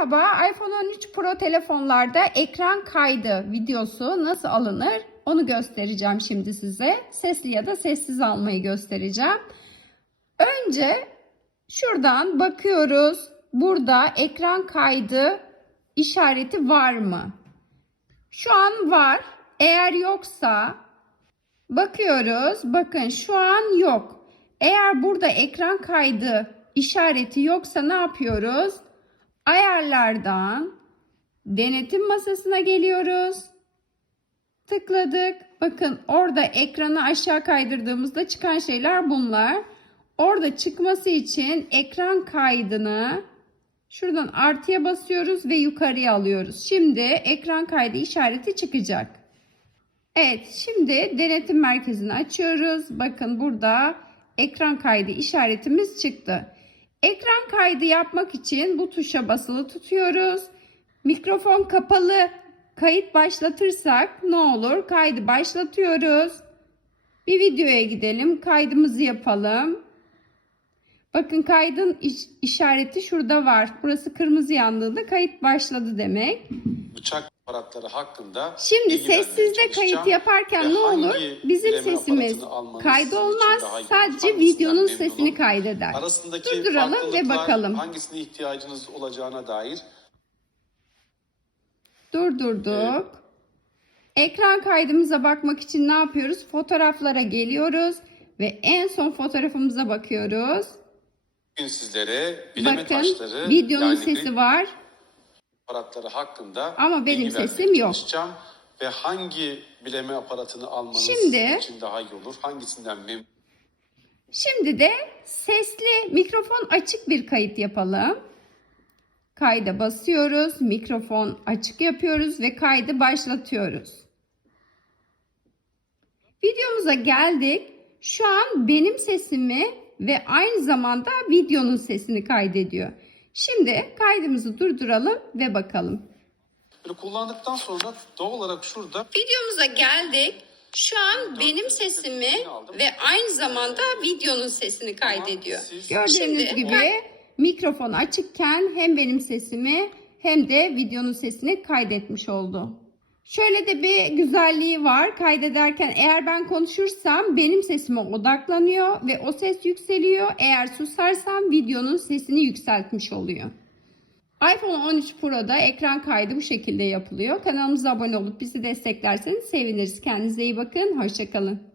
Merhaba, iPhone 13 Pro telefonlarda ekran kaydı videosu nasıl alınır? Onu göstereceğim şimdi size. Sesli ya da sessiz almayı göstereceğim. Önce şuradan bakıyoruz. Burada ekran kaydı işareti var mı? Şu an var. Eğer yoksa bakıyoruz. Bakın şu an yok. Eğer burada ekran kaydı işareti yoksa ne yapıyoruz? Ayarlardan denetim masasına geliyoruz. Tıkladık. Bakın orada ekranı aşağı kaydırdığımızda çıkan şeyler bunlar. Orada çıkması için ekran kaydını şuradan artıya basıyoruz ve yukarıya alıyoruz. Şimdi ekran kaydı işareti çıkacak. Evet, şimdi denetim merkezini açıyoruz. Bakın burada ekran kaydı işaretimiz çıktı. Ekran kaydı yapmak için bu tuşa basılı tutuyoruz. Mikrofon kapalı kayıt başlatırsak ne olur? Kaydı başlatıyoruz. Bir videoya gidelim. Kaydımızı yapalım. Bakın kaydın iş- işareti şurada var. Burası kırmızı yandığında kayıt başladı demek. Bıçak aparatları hakkında Şimdi sessizde kayıt yaparken ne olur? Bizim sesimiz aparatını almanız kaydı sizin için olmaz. daha iyi olur? Sadece videonun sesini kaydeder. Arasındaki Durduralım ve bakalım. hangisine ihtiyacınız olacağına dair Durdurduk. Ekran kaydımıza bakmak için ne yapıyoruz? Fotoğraflara geliyoruz ve en son fotoğrafımıza bakıyoruz. bugün sizlere bileme Bakın taşları videonun yani sesi var. Aparatları hakkında Ama benim sesim yok. Ve hangi bileme aparatını almanız Şimdi- için daha iyi olur? Hangisinden memnun Şimdi de sesli mikrofon açık bir kayıt yapalım. Kayda basıyoruz. Mikrofon açık yapıyoruz ve kaydı başlatıyoruz. Videomuza geldik. Şu an benim sesimi ve aynı zamanda videonun sesini kaydediyor. Şimdi kaydımızı durduralım ve bakalım. Kullandıktan sonra doğal olarak şurada Videomuza geldik. Şu an benim sesimi ve aynı zamanda videonun sesini kaydediyor. Gördüğünüz Şimdi- gibi mikrofon açıkken hem benim sesimi hem de videonun sesini kaydetmiş oldu. Şöyle de bir güzelliği var. Kaydederken eğer ben konuşursam benim sesime odaklanıyor ve o ses yükseliyor. Eğer susarsam videonun sesini yükseltmiş oluyor. iPhone 13 Pro'da ekran kaydı bu şekilde yapılıyor. Kanalımıza abone olup bizi desteklerseniz seviniriz. Kendinize iyi bakın. Hoşçakalın.